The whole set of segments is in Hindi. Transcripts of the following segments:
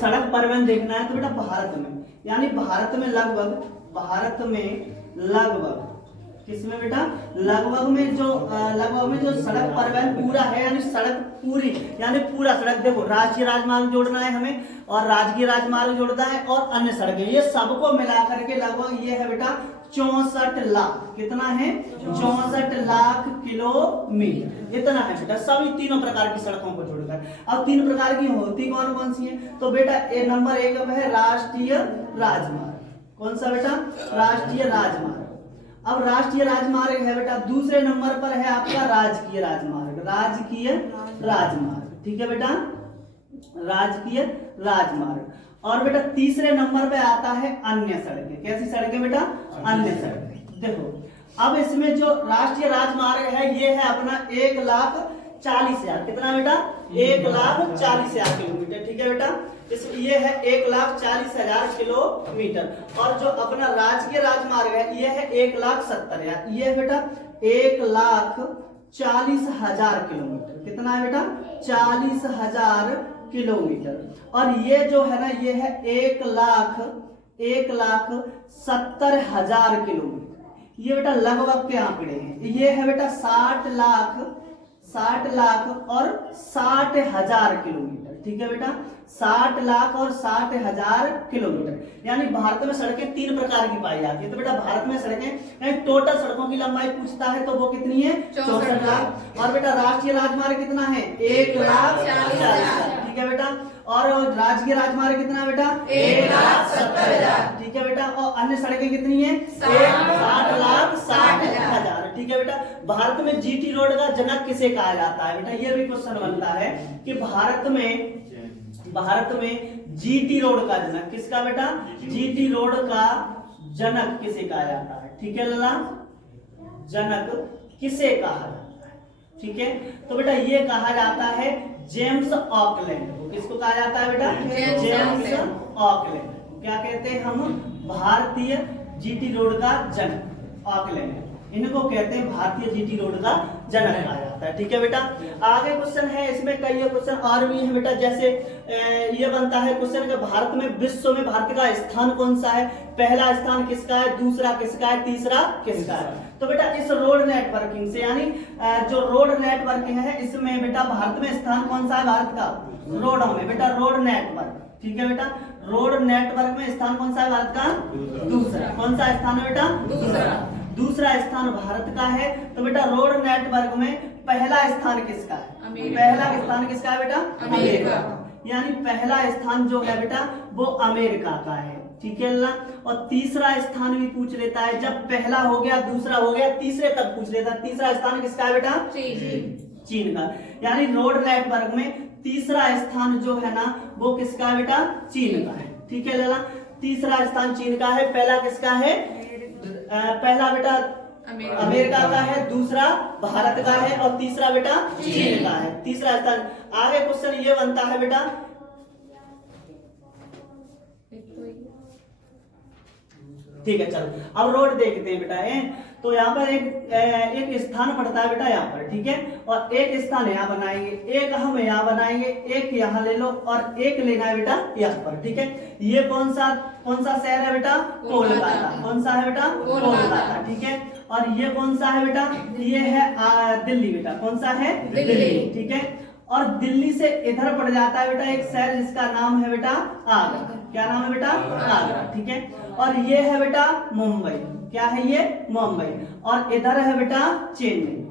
सड़क परिवहन देखना है तो बेटा भारत में, यानी भारत में लगभग किसमें बेटा लगभग में जो सड़क परिवहन पूरा है, यानी सड़क पूरी यानी पूरा सड़क, देखो राष्ट्रीय राजमार्ग जोड़ना है हमें और राजकीय राजमार्ग जोड़ना है और अन्य सड़कें, ये सबको मिला करके लगभग ये है बेटा 64 लाख, कितना है 64 लाख किलोमीटर, इतना है बेटा सभी तीनों प्रकार की सड़कों को जोड़कर। अब 3 प्रकार की होती कौन कौन सी है, तो बेटा नंबर 1 में है राष्ट्रीय राजमार्ग, कौन सा बेटा राष्ट्रीय राजमार्ग। अब राष्ट्रीय राजमार्ग है बेटा, दूसरे नंबर पर है आपका राजकीय राजमार्ग, ठीक है बेटा राजकीय राजमार्ग। और बेटा तीसरे नंबर पे आता है अन्य सड़कें, कैसी सड़कें बेटा अन्य सड़कें। देखो अब इसमें जो राष्ट्रीय राजमार्ग है ये है अपना 1,40,000, कितना बेटा 1,40,000 किलोमीटर, ठीक है बेटा ये है 1,40,000 किलोमीटर। और जो अपना राजकीय राजमार्ग है ये है 1,70,000, ये बेटा 1,40,000 किलोमीटर, कितना है बेटा 40,000 किलोमीटर। और ये जो है ना ये है 1,70,000 किलोमीटर, ये बेटा लगभग के आंकड़े हैं, ये है बेटा 60 लाख और 60,000 किलोमीटर, ठीक है बेटा 60 लाख और 60,000 किलोमीटर। यानी भारत में सड़कें 3 प्रकार की पाई जाती है। तो बेटा भारत में सड़कें टोटल सड़कों की लंबाई पूछता है तो वो कितनी है 64 लाख। और बेटा राष्ट्रीय राजमार्ग कितना है 1,40,000, ठीक है बेटा। और राजकीय राजमार्ग कितना बेटा 1,70,000, ठीक है बेटा। और अन्य सड़कें कितनी है 60,60,000, ठीक है बेटा। भारत में जीटी रोड का जनक किसे कहा जाता है बेटा, ये भी क्वेश्चन बनता है कि भारत में जीटी रोड का जनक किसका बेटा, जीटी रोड का जनक किसे कहा जाता है, ठीक है लला, जनक किसे कहा जाता है, ठीक है। तो बेटा ये कहा जाता है जेम्स ऑकलैंड को, किसको कहा जाता है बेटा जेम्स ऑकलैंड। क्या कहते हैं हम, भारतीय जीटी रोड का जनक ऑकलैंड, इनको कहते हैं भारतीय जीटी रोड का जनक कहा जाता है, ठीक है बेटा। आगे क्वेश्चन है इसमें कई क्वेश्चन और भी है बेटा, जैसे ये बनता है क्वेश्चन कि भारत में विश्व में भारत का स्थान कौन सा है, पहला स्थान किसका है, दूसरा किसका है, तीसरा किसका है। तो बेटा इस रोड नेटवर्किंग से, यानी जो रोड नेटवर्किंग है इसमें बेटा भारत में स्थान कौन सा है, भारत का रोडों में बेटा रोड नेटवर्क, ठीक है बेटा। रोड नेटवर्क में स्थान कौन सा है भारत का, दूसरा। कौन सा स्थान है बेटा, दूसरा स्थान भारत का है। तो बेटा रोड नेटवर्क में पहला स्थान किसका है, पहला स्थान किसका है बेटा अमेरिका, यानी पहला स्थान जो है बेटा वो अमेरिका का है, ठीक है अल्लाह। और तीसरा स्थान भी पूछ लेता है, जब पहला हो गया दूसरा हो गया तीसरे तक पूछ लेता है, तीसरा स्थान किसका है बेटा चीन का। यानी रोड नेटवर्क में तीसरा स्थान जो है ना वो किसका है बेटा, चीन का है, ठीक है लला। तीसरा स्थान चीन का है, पहला किसका है, पहला बेटा अमेरिका का है, दूसरा भारत का है और तीसरा बेटा चीन का है, तीसरा स्थान। आगे क्वेश्चन ये बनता है बेटा, ठीक है चलो अब रोड देखते हैं बेटा तो यहाँ पर एक स्थान पड़ता है बेटा यहाँ पर, ठीक है। और एक स्थान यहाँ बनाएंगे, एक हम यहाँ बनाएंगे, एक यहाँ ले लो और एक लेना है बेटा यहाँ पर, ठीक है। ये कौन सा शहर है बेटा, कोलकाता। कौन सा है बेटा, कोलकाता, ठीक है। और ये कौन सा है बेटा, ये है दिल्ली बेटा। कौन सा है, दिल्ली, ठीक है। और दिल्ली से इधर पड़ जाता है बेटा एक शहर जिसका नाम है बेटा आगरा। क्या नाम है बेटा, आगरा, ठीक है। और ये है बेटा मुंबई, क्या है ये, मुंबई। और इधर है बेटा चेन्नई।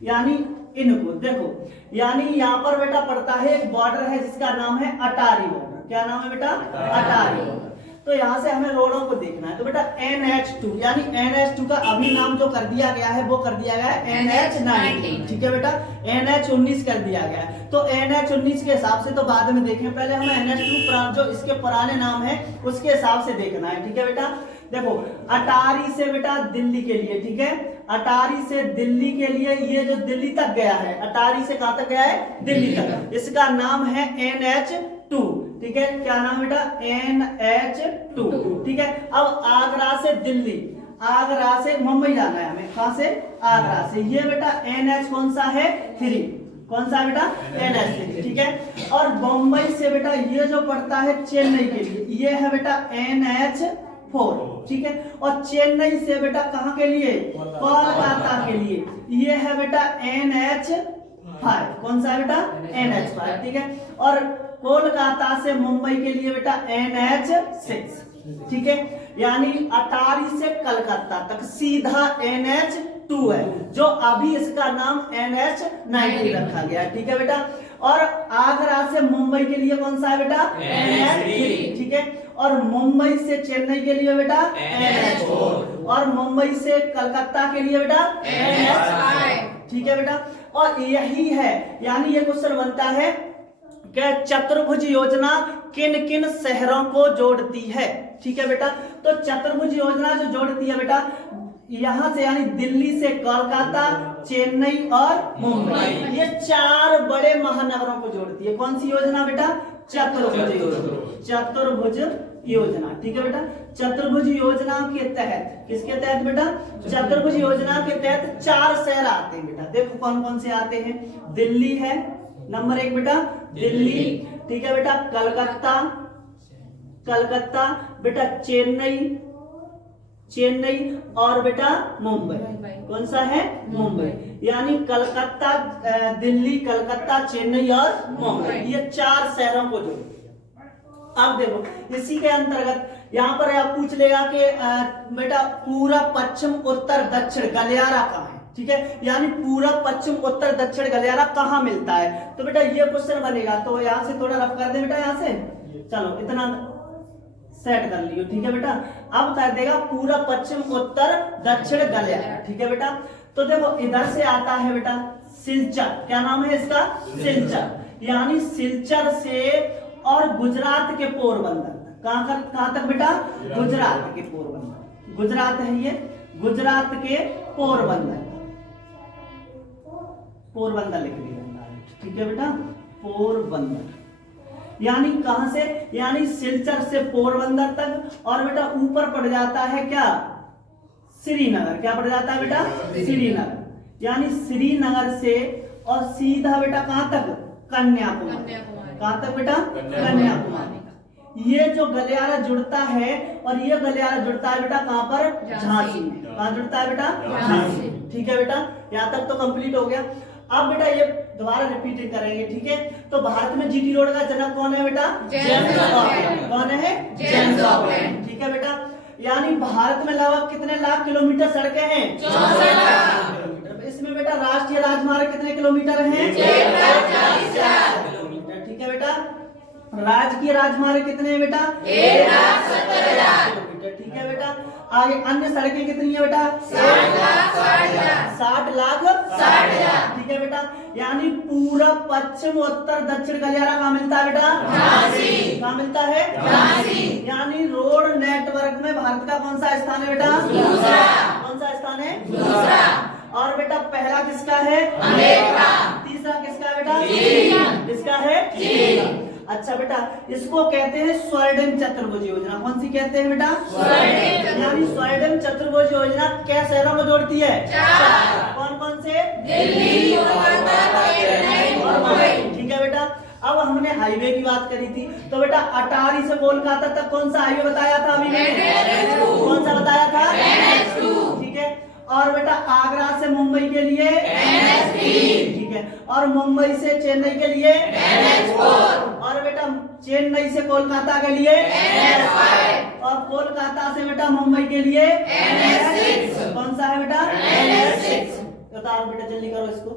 यानी इनको देखो, यानी यहाँ पर बेटा पड़ता है एक बॉर्डर है जिसका नाम है अटारी बॉर्डर। क्या नाम है बेटा, अटारी बॉर्डर। तो यहाँ से हमें रोडों को देखना है। तो बेटा NH2, यानी NH2 का अभी नाम जो कर दिया गया है वो कर दिया गया है NH19, ठीक है बेटा। NH19 कर दिया गया है। तो NH19 के हिसाब से तो बाद में देखें, पहले हमें NH2 जो इसके पुराने नाम है उसके हिसाब से देखना है, ठीक है बेटा। देखो अटारी से बेटा दिल्ली के लिए, ठीक है, अटारी से दिल्ली के लिए ये जो दिल्ली तक गया है, अटारी से कहां तक गया है, दिल्ली तक, इसका नाम है NH2, ठीक है। क्या नाम बेटा, NH2, ठीक है। अब आगरा से दिल्ली, आगरा से मुंबई जाना है हमें, कहां से, आगरा से, ये बेटा NH कौन सा है 3, कौन सा बेटा NH3, ठीक है। और बम्बई से बेटा ये जो पड़ता है चेन्नई के लिए, ये है बेटा NH4, ठीक है। और चेन्नई से बेटा कहाँ के लिए, कोलकाता के लिए, ये है बेटा NH5, कौन सा है बेटा NH5, ठीक है। और कोलकाता से मुंबई के लिए बेटा NH6, ठीक है। यानी अटारी से कलकत्ता तक सीधा NH2 है, जो अभी इसका नाम NH90 रखा गया, ठीक है बेटा। और आगरा से मुंबई के लिए कौन सा है बेटा NH3, ठीक है। और मुंबई से चेन्नई के लिए बेटा NH4, और मुंबई से कलकत्ता के लिए बेटा NH5, ठीक है बेटा। और यही है, यानी ये क्वेश्चन बनता है कि चतुर्भुज योजना किन किन शहरों को जोड़ती है, ठीक है बेटा। तो चतुर्भुज योजना जो जोड़ती है बेटा, यहां से यानी दिल्ली से कोलकाता, चेन्नई और मुंबई, ये 4 बड़े महानगरों को जोड़ती है। कौन सी योजना बेटा, चतुर्भुज योजना, चतुर्भुज योजना, ठीक है बेटा। चतुर्भुज योजना के तहत, किसके तहत बेटा, चतुर्भुज योजना के तहत 4 शहर आते हैं बेटा। देखो कौन कौन से आते हैं, दिल्ली है नंबर 1 बेटा, दिल्ली, ठीक है बेटा। कलकत्ता, कलकत्ता बेटा, चेन्नई, चेन्नई और बेटा मुंबई, कौन सा है मुंबई। यानी कलकत्ता, दिल्ली, कलकत्ता, चेन्नई और मुंबई, ये 4 शहरों को जोड़ती है। अब देखो इसी के अंतर्गत यहाँ पर आप पूछ लेगा कि बेटा पूरब पश्चिम उत्तर दक्षिण गलियारा कहाँ है, ठीक है। यानी पूरब पश्चिम उत्तर दक्षिण गलियारा कहाँ मिलता है, तो बेटा ये क्वेश्चन बनेगा। तो यहाँ से थोड़ा रफ कर दे बेटा, यहाँ से चलो इतना सेट कर लियो, ठीक है बेटा। अब बता देगा पूरब पश्चिम उत्तर दक्षिण गलियारा, ठीक है बेटा। तो देखो इधर से आता है बेटा सिलचर, क्या नाम है इसका, सिलचर। यानी सिलचर से और गुजरात के पोरबंदर, कहां तक बेटा, गुजरात के पोरबंदर, गुजरात है ये, गुजरात के पोरबंदर, पोरबंदर लिख दिया, ठीक है बेटा, पोरबंदर। यानी कहां से, यानी सिलचर से पोरबंदर तक। और बेटा ऊपर पड़ जाता है क्या, श्रीनगर, क्या पड़ जाता है बेटा, श्रीनगर। यानी श्रीनगर से और सीधा बेटा कहां तक, कन्याकुमारी, कहां तक बेटा, कन्याकुमारी। ये जो गलियारा जुड़ता है, और ये गलियारा जुड़ता है बेटा कहां पर, झांसी में, कहां जुड़ता है बेटा, झांसी, ठीक है बेटा। यहां तक तो कंप्लीट हो गया। अब बेटा ये दोबारा रिपीट करेंगे, ठीक है। तो भारत में जीटी रोड का जनक कौन है बेटा, जेम्स ऑकलैंड, कौन है, जेम्स ऑकलैंड, ठीक है बेटा। यानी भारत में लगभग कितने लाख किलोमीटर सड़कें हैं, 64 लाख किलोमीटर। इसमें बेटा राष्ट्रीय राजमार्ग कितने किलोमीटर हैं, 1,40,000 किलोमीटर, ठीक है बेटा। राजकीय राजमार्ग कितने हैं बेटा, 1,70,000 किलोमीटर, ठीक है बेटा। आगे अन्य सड़कें कितनी है बेटा, 60 लाख 60,000, ठीक है बेटा। यानी पूरब पश्चिम उत्तर दक्षिण गलियारा कहाँ मिलता है बेटा, झांसी, कहाँ मिलता है, झांसी। यानी रोड नेटवर्क में भारत का कौन सा स्थान है बेटा, दूसरा, कौन सा स्थान है, दूसरा। और बेटा पहला किसका है, अमेरिका, तीसरा किसका है बेटा, चीन, किसका है, चीन। अच्छा बेटा इसको कहते हैं स्वर्णिम चतुर्भुज योजना। कौन सी कहते हैं बेटा, स्वर्णिम। यानी स्वर्णिम चतुर्भुज योजना क्या शहरों को जोड़ती है, 4, कौन कौन से, दिल्ली, कोलकाता, चेन्नई और मुंबई, ठीक है बेटा। अब हमने हाईवे की बात करी थी, तो बेटा अटारी से कोलकाता तक कौन सा हाईवे बताया था अभी मैंने, कौन सा बताया था, NH2, ठीक है। और बेटा आगरा से मुंबई के लिए NH3, ठीक है। और मुंबई से चेन्नई के लिए NH4, और बेटा चेन्नई से कोलकाता के लिए NH5, और कोलकाता से बेटा मुंबई के लिए NH6, कौन सा है बेटा, NH6। तो बेटा जल्दी करो इसको।